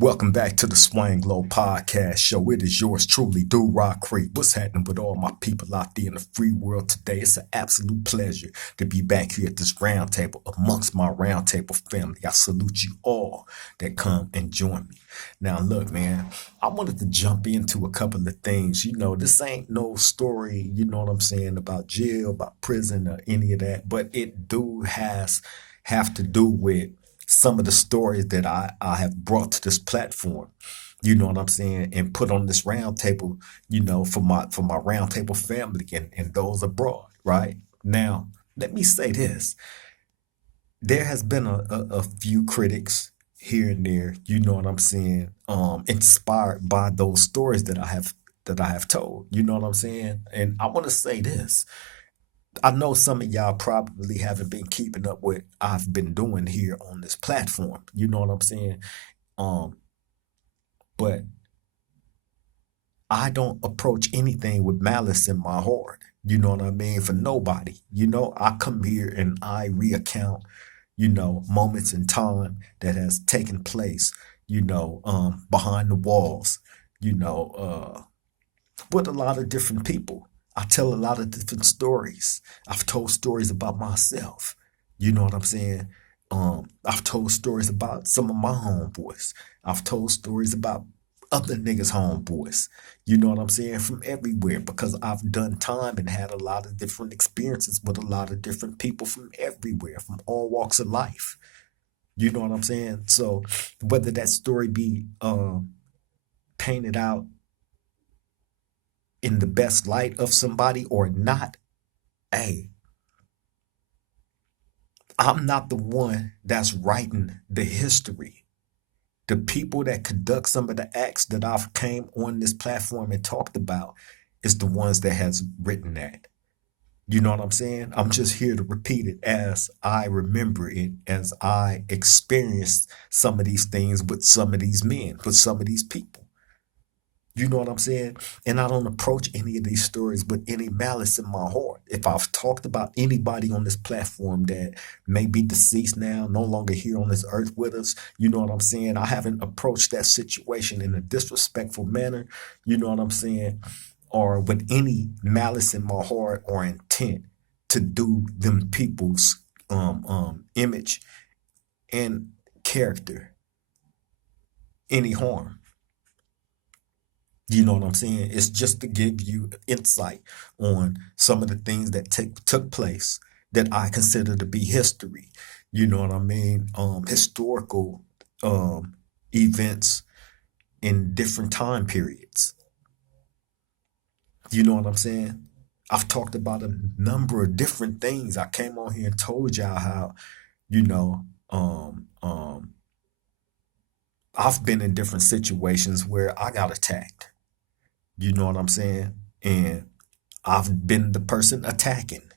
Welcome back to the Swang Low Podcast Show. It is yours truly, Do Rock Creek. What's happening with all my people out there in the free world today? It's an absolute pleasure to be back here at this round table amongst my round table family. I salute you all that come and join me. Now, look, man, I wanted to jump into a couple of things. This ain't no story, you know what I'm saying, about jail, about prison, or any of that, but it do have to do with some of the stories that I have brought to this platform, you know what I'm saying, and put on this round table, for my round table family and those abroad, right? Now, let me say this. There has been a few critics here and there, you know what I'm saying, inspired by those stories that I have told, you know what I'm saying? And I want to say this. I know some of y'all probably haven't been keeping up what I've been doing here on this platform. You know what I'm saying? Um, but I don't approach anything with malice in my heart. You know what I mean? For nobody. I come here and I recount, moments in time that has taken place, behind the walls, you know, uh, with a lot of different people. I tell a lot of different stories. I've told stories about myself. You know what I'm saying? I've told stories about some of my homeboys. I've told stories about other niggas' homeboys. You know what I'm saying? From everywhere because I've done time and had a lot of different experiences with a lot of different people from everywhere, from all walks of life. You know what I'm saying? So whether that story be painted out in the best light of somebody or not, hey, I'm not the one that's writing the history. The people that conduct some of the acts that I've came on this platform and talked about is the ones that has written that. You know what I'm saying? I'm just here to repeat it as I remember it, as I experienced some of these things with some of these men, with some of these people. You know what I'm saying? And I don't approach any of these stories with any malice in my heart. If I've talked about anybody on this platform that may be deceased now, no longer here on this earth with us, you know what I'm saying? I haven't approached that situation in a disrespectful manner, you know what I'm saying? Or with any malice in my heart or intent to do them people's image and character any harm. You know what I'm saying? It's just to give you insight on some of the things that took place that I consider to be history. You know what I mean? Historical um, events in different time periods. You know what I'm saying? I've talked about a number of different things. I came on here and told y'all how, you know, I've been in different situations where I got attacked. You know what I'm saying? And I've been the person attacking.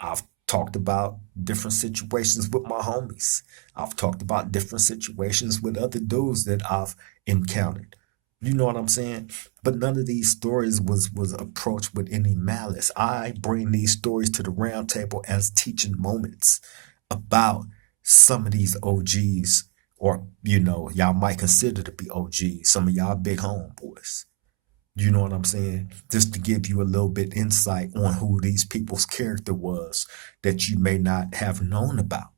I've talked about different situations with my homies. I've talked about different situations with other dudes that I've encountered. You know what I'm saying? But none of these stories was approached with any malice. I bring these stories to the round table as teaching moments about some of these OGs, or y'all might consider to be OGs, some of y'all big homeboys. You know what I'm saying? Just to give you a little bit insight on who these people's character was that you may not have known about.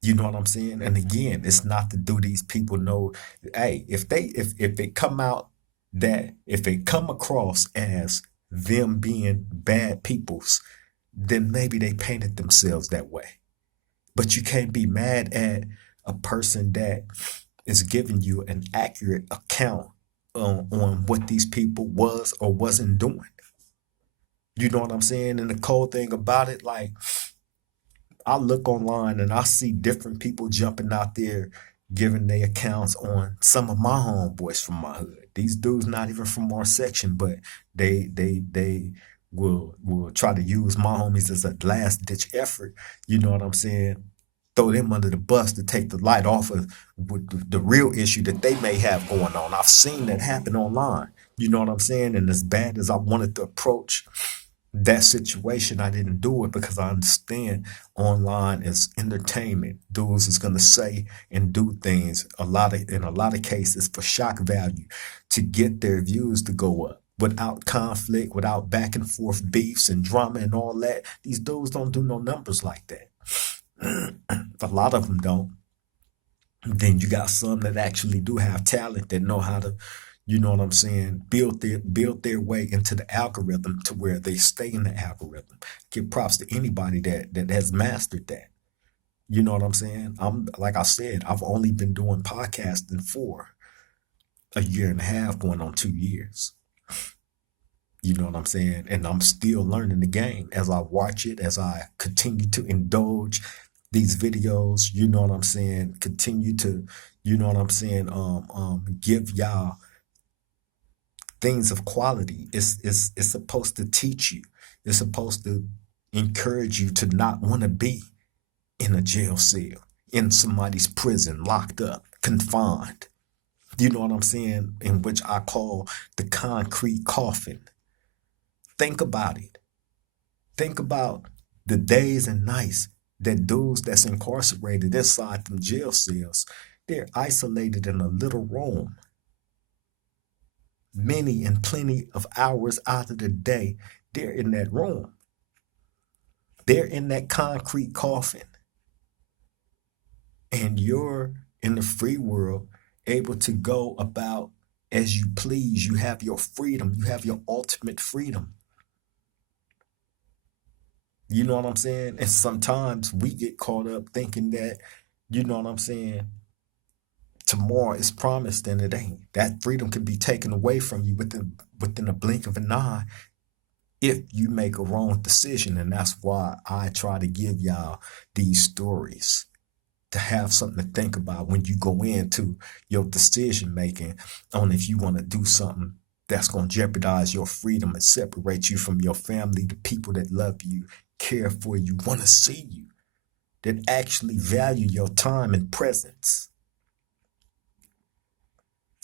You know what I'm saying? And again, it's not to do these people know, hey, if it come out that if it come across as them being bad peoples, then maybe they painted themselves that way. But you can't be mad at a person that is giving you an accurate account on what these people was or wasn't doing. You know what I'm saying? And the cold thing about it, like I look online and I see different people jumping out there giving their accounts on some of my homeboys from my hood. These dudes not even from our section, but they will try to use my homies as a last ditch effort. You know what I'm saying? Throw them under the bus to take the light off of with the real issue that they may have going on. I've seen that happen online. You know what I'm saying? And as bad as I wanted to approach that situation, I didn't do it because I understand online is entertainment. Dudes is gonna say and do things in a lot of cases for shock value to get their views to go up. Without conflict, without back and forth beefs and drama and all that, these dudes don't do no numbers like that. A lot of them don't. Then you got some that actually do have talent that know how to, you know what I'm saying, build their way into the algorithm to where they stay in the algorithm. Give props to anybody that has mastered that. You know what I'm saying? I'm like I said, I've only been doing podcasting for a year and a half, going on 2 years. You know what I'm saying? And I'm still learning the game as I watch it, as I continue to indulge these videos, you know what I'm saying? Continue to, you know what I'm saying, give y'all things of quality. It's supposed to teach you. It's supposed to encourage you to not want to be in a jail cell, in somebody's prison, locked up, confined. You know what I'm saying? In which I call the concrete coffin. Think about it. Think about the days and nights that dudes that's incarcerated inside them jail cells, they're isolated in a little room. Many and plenty of hours out of the day, they're in that room. They're in that concrete coffin. And you're in the free world, able to go about as you please. You have your freedom. You have your ultimate freedom. You know what I'm saying? And sometimes we get caught up thinking that, you know what I'm saying, tomorrow is promised and it ain't. That freedom can be taken away from you within a blink of an eye if you make a wrong decision. And that's why I try to give y'all these stories to have something to think about when you go into your decision making on if you want to do something that's going to jeopardize your freedom and separate you from your family, the people that love you, care for you, want to see you, that actually value your time and presence.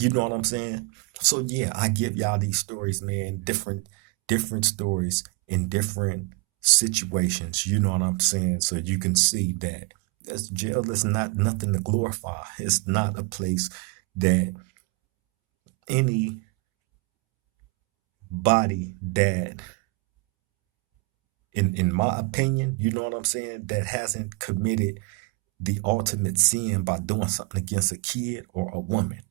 You know what I'm saying? So yeah, I give y'all these stories, man, different stories in different situations. You know what I'm saying? So you can see that that's jail is not nothing to glorify. It's not a place that any body that in my opinion, you know what I'm saying, that hasn't committed the ultimate sin by doing something against a kid or a woman.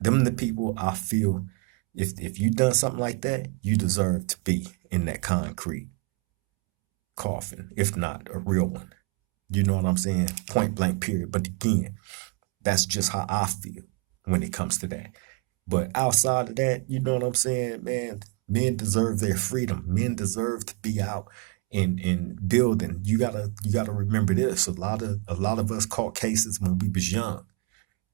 Them the people I feel, if you done something like that, you deserve to be in that concrete coffin, if not a real one. You know what I'm saying? Point blank period. But again, that's just how I feel when it comes to that. But outside of that, you know what I'm saying, man, men deserve their freedom. Men deserve to be out in building. You gotta remember this. A lot of us caught cases when we was young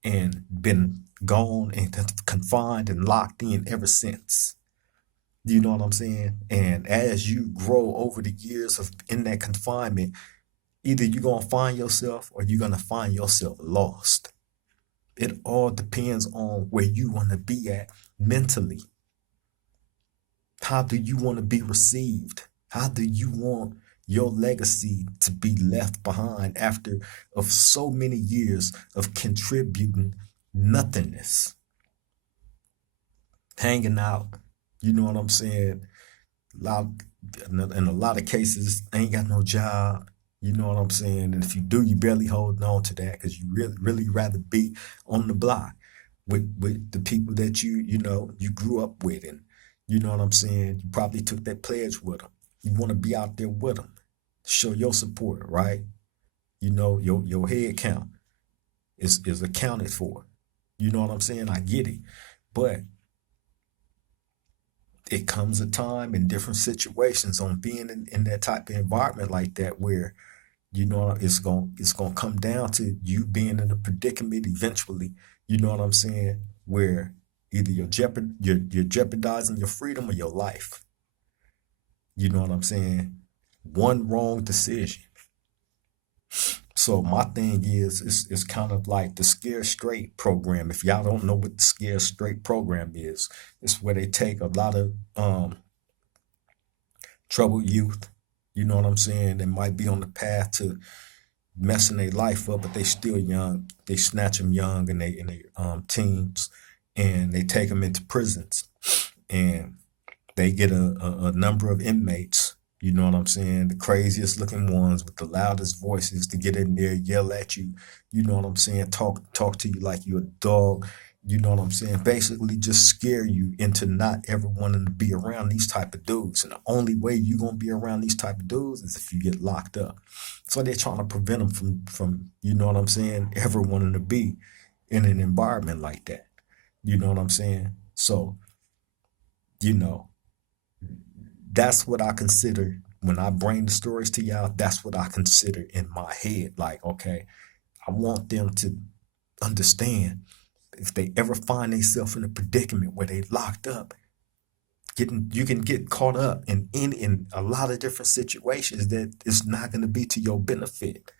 and been gone and confined and locked in ever since. You know what I'm saying? And as you grow over the years of in that confinement, either you're gonna find yourself or you're gonna find yourself lost. It all depends on where you want to be at mentally. How do you want to be received? How do you want your legacy to be left behind after of so many years of contributing nothingness, hanging out? You know what I'm saying? Lot in a lot of cases, ain't got no job. You know what I'm saying? And if you do, you barely holding on to that because you really rather be on the block with the people that you grew up with, and you know what I'm saying. You probably took that pledge with them. You want to be out there with them, show your support, right? You know your head count is accounted for. You know what I'm saying? I get it, but it comes a time in different situations on being in that type of environment like that where it's gonna come down to you being in a predicament eventually. You know what I'm saying? Where either you're jeopardizing your freedom or your life. You know what I'm saying? One wrong decision. So my thing is, it's kind of like the Scare Straight program. If y'all don't know what the Scare Straight program is, it's where they take a lot of troubled youth, you know what I'm saying? They might be on the path to messing their life up, but they still young. They snatch them young and they teens, and they take them into prisons, and they get a number of inmates. You know what I'm saying? The craziest looking ones with the loudest voices to get in there, yell at you. You know what I'm saying? Talk to you like you're a dog. You know what I'm saying? Basically, just scare you into not ever wanting to be around these type of dudes. And the only way you're gonna be around these type of dudes is if you get locked up. So they're trying to prevent them from you know what I'm saying, ever wanting to be in an environment like that. You know what I'm saying? So, you know, that's what I consider when I bring the stories to y'all. That's what I consider in my head. Like, okay, I want them to understand if they ever find themselves in a predicament where they locked up, getting you can get caught up in a lot of different situations that it's not going to be to your benefit.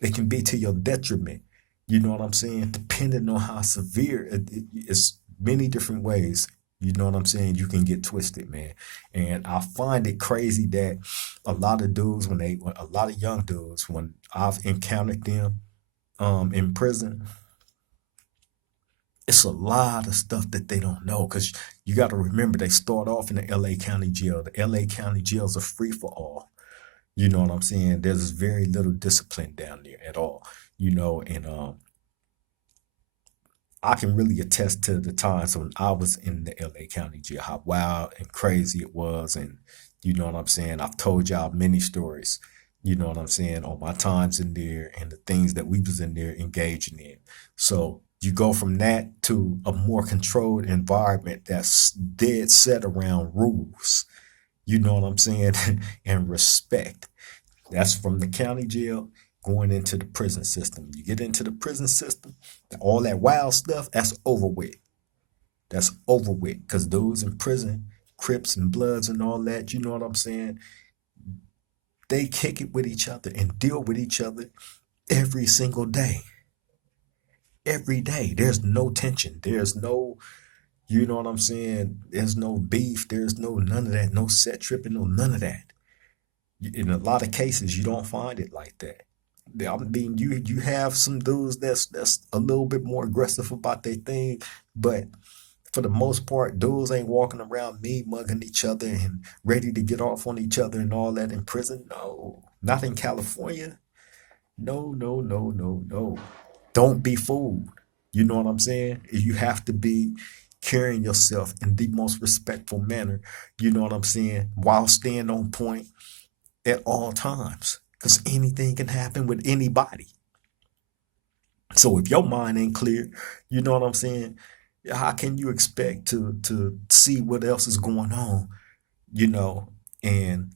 It can be to your detriment. You know what I'm saying? Depending on how severe it's many different ways. You know what I'm saying? You can get twisted, man. And I find it crazy that a lot of dudes, a lot of young dudes, when I've encountered them in prison, it's a lot of stuff that they don't know because you got to remember they start off in the LA County jail. The LA County jails are free for all. You know what I'm saying? There's very little discipline down there at all. You know, and I can really attest to the times when I was in the LA County jail, how wild and crazy it was. And you know what I'm saying? I've told y'all many stories, you know what I'm saying, on my times in there and the things that we was in there engaging in. So you go from that to a more controlled environment that's dead set around rules, you know what I'm saying, and respect. That's from the county jail going into the prison system. You get into the prison system, all that wild stuff, that's over with. That's over with. Because those in prison, Crips and Bloods and all that, you know what I'm saying? They kick it with each other and deal with each other every single day. Every day. There's no tension. There's no, you know what I'm saying? There's no beef. There's no none of that. No set tripping, no none of that. In a lot of cases, you don't find it like that. I mean, you have some dudes that's a little bit more aggressive about their thing, but for the most part, dudes ain't walking around me mugging each other and ready to get off on each other and all that in prison. No, not in California. No, no, no, no, no. Don't be fooled. You know what I'm saying? You have to be carrying yourself in the most respectful manner. You know what I'm saying? While staying on point at all times. Because anything can happen with anybody. So if your mind ain't clear, you know what I'm saying? How can you expect to see what else is going on, you know, and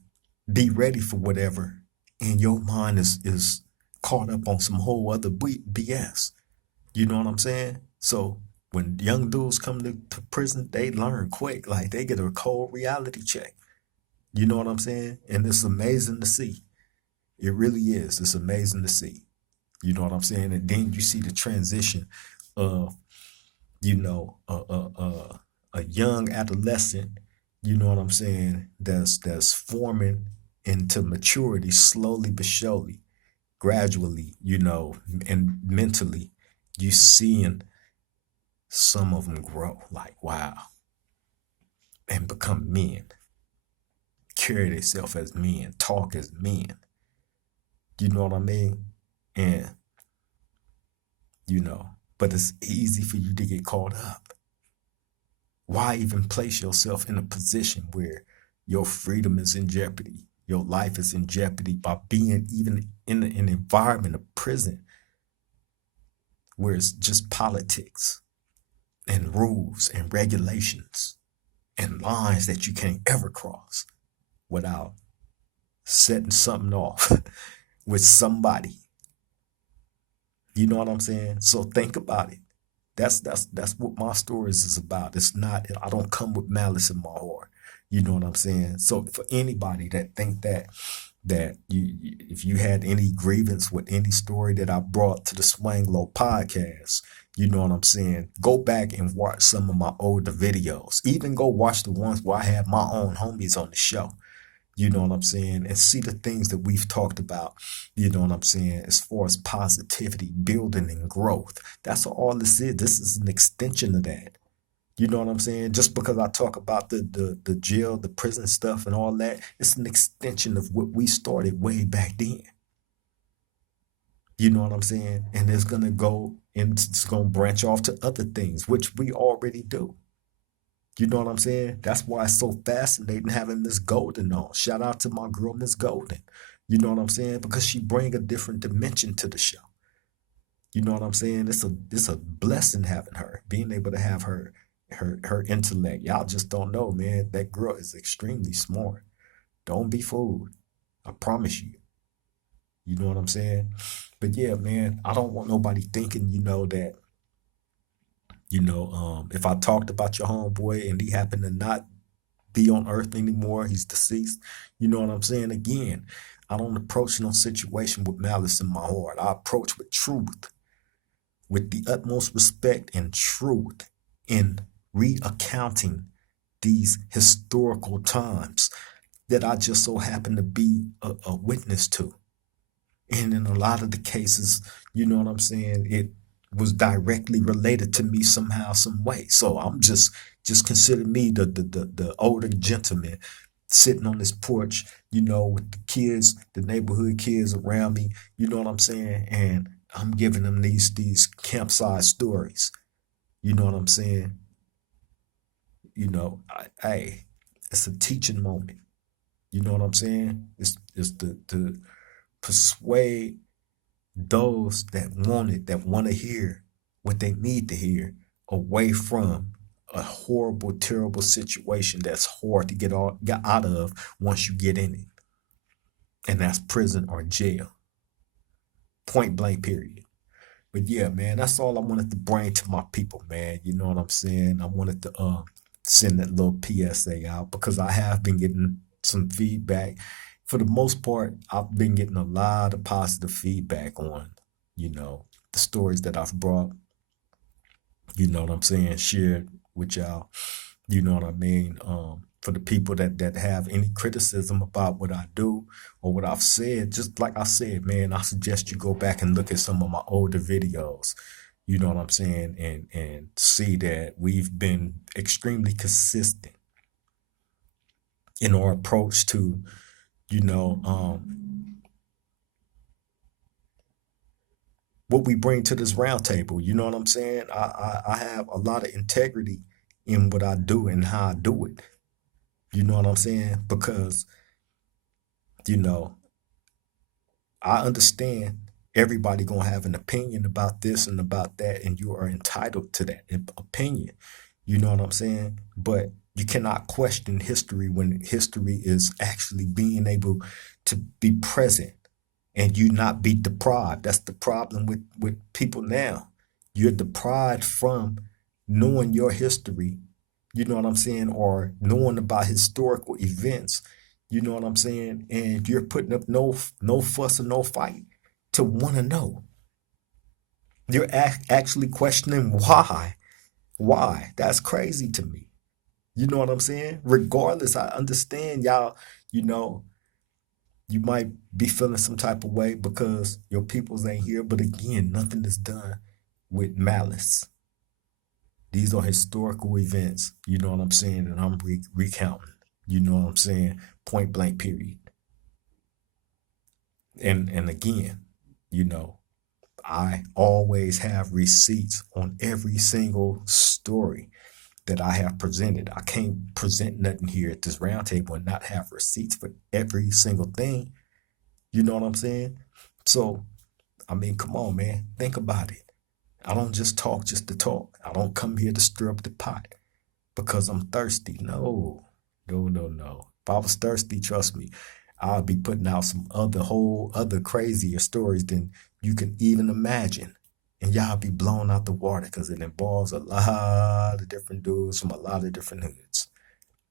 be ready for whatever? And your mind is caught up on some whole other BS. You know what I'm saying? So when young dudes come to prison, they learn quick. Like they get a cold reality check. You know what I'm saying? And it's amazing to see. It really is. It's amazing to see. You know what I'm saying? And then you see the transition of, you know, a young adolescent, you know what I'm saying, that's forming into maturity slowly but surely, gradually, you know, and mentally, you seeing some of them grow like wow and become men, carry themselves as men, talk as men. You know what I mean? And you know, but it's easy for you to get caught up. Why even place yourself in a position where your freedom is in jeopardy? Your life is in jeopardy by being even in an environment of prison where it's just politics and rules and regulations and lines that you can't ever cross without setting something off with somebody. You know what I'm saying? So think about it. That's what my stories is about. It's not, I don't come with malice in my heart. You know what I'm saying? So for anybody that think that if you had any grievance with any story that I brought to the Swang Low podcast, you know what I'm saying? Go back and watch some of my older videos. Even go watch the ones where I have my own homies on the show. You know what I'm saying? And see the things that we've talked about, you know what I'm saying, as far as positivity, building, and growth. That's all this is. This is an extension of that. You know what I'm saying? Just because I talk about the jail, the prison stuff and all that, it's an extension of what we started way back then. You know what I'm saying? And it's gonna go and it's gonna branch off to other things, which we already do. You know what I'm saying? That's why it's so fascinating having Miss Golden on. Shout out to my girl Miss Golden. You know what I'm saying? Because she bring a different dimension to the show. You know what I'm saying? It's a blessing having her, being able to have her intellect. Y'all just don't know, man. That girl is extremely smart. Don't be fooled. I promise you. You know what I'm saying? But yeah, man, I don't want nobody thinking, that, if I talked about your homeboy and he happened to not be on earth anymore, he's deceased. You know what I'm saying? Again, I don't approach no situation with malice in my heart. I approach with truth, with the utmost respect and truth in reaccounting these historical times that I just so happen to be a witness to. And in a lot of the cases, you know what I'm saying, it was directly related to me somehow, some way. So I'm just consider me the older gentleman sitting on this porch, with the kids, the neighborhood kids around me, you know what I'm saying? And I'm giving them these campsite stories. You know what I'm saying? Hey, it's a teaching moment. You know what I'm saying? It's to persuade those that want it, that want to hear what they need to hear away from a horrible, terrible situation that's hard to get out of once you get in it. And that's prison or jail. Point blank, period. But yeah, man, that's all I wanted to bring to my people, man. You know what I'm saying? I wanted to send that little PSA out because I have been getting some feedback. For the most part, I've been getting a lot of positive feedback on, the stories that I've brought, you know what I'm saying, shared with y'all. You know what I mean? For the people that have any criticism about what I do or what I've said, just like I said, man, I suggest you go back and look at some of my older videos. You know what I'm saying, and see that we've been extremely consistent in our approach to, you know, what we bring to this round table. You know what I'm saying? I have a lot of integrity in what I do and how I do it. You know what I'm saying? Because, you know, I understand everybody gonna have an opinion about this and about that, and you are entitled to that opinion. You know what I'm saying? But you cannot question history when history is actually being able to be present and you not be deprived. That's the problem with people now. You're deprived from knowing your history, you know what I'm saying, or knowing about historical events, you know what I'm saying, and you're putting up no fuss or no fight to want to know. You're actually questioning why. Why? That's crazy to me. You know what I'm saying? Regardless, I understand y'all, you know, you might be feeling some type of way because your peoples ain't here. But again, nothing is done with malice. These are historical events, you know what I'm saying, and I'm recounting, you know what I'm saying, point blank, period. And again, you know, I always have receipts on every single story that I have presented. I can't present nothing here at this roundtable and not have receipts for every single thing. You know what I'm saying? So, I mean, come on, man. Think about it. I don't just talk just to talk. I don't come here to stir up the pot because I'm thirsty. No, no, no, no. If I was thirsty, trust me, I'll be putting out some whole other crazier stories than you can even imagine. And y'all be blown out the water because it involves a lot of different dudes from a lot of different hoods.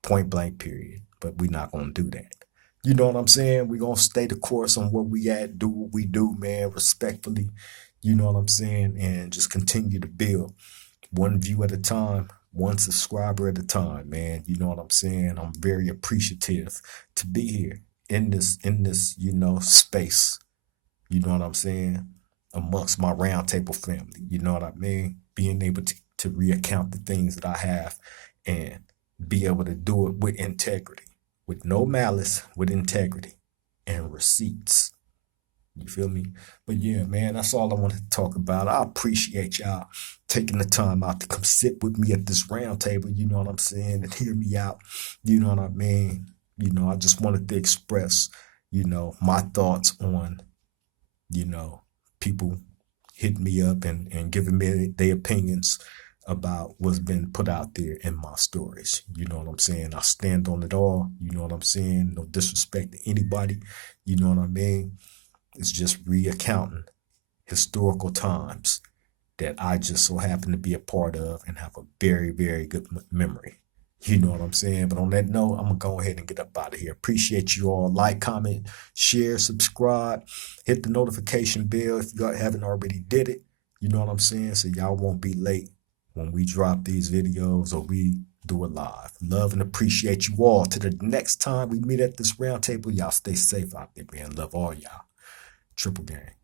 Point blank, period. But we're not going to do that. You know what I'm saying? We're going to stay the course on where we at, do what we do, man, respectfully. You know what I'm saying? And just continue to build one view at a time, one subscriber at a time, man. You know what I'm saying? I'm very appreciative to be here in this, space. You know what I'm saying? Amongst my roundtable family. You know what I mean? Being able to recount the things that I have and be able to do it with integrity, with no malice, with integrity and receipts. You feel me? But yeah, man, that's all I wanted to talk about. I appreciate y'all taking the time out to come sit with me at this round table, you know what I'm saying, and hear me out. You know what I mean? I just wanted to express, my thoughts on, you know, people hitting me up and giving me their opinions about what's been put out there in my stories. You know what I'm saying? I stand on it all. You know what I'm saying? No disrespect to anybody. You know what I mean? It's just recounting historical times that I just so happen to be a part of and have a very, very good memory. You know what I'm saying? But on that note, I'm going to go ahead and get up out of here. Appreciate you all. Like, comment, share, subscribe, hit the notification bell if you haven't already did it. You know what I'm saying? So y'all won't be late when we drop these videos or we do it live. Love and appreciate you all. To the next time we meet at this round table, y'all stay safe out there, man. Love all y'all. Triple gang.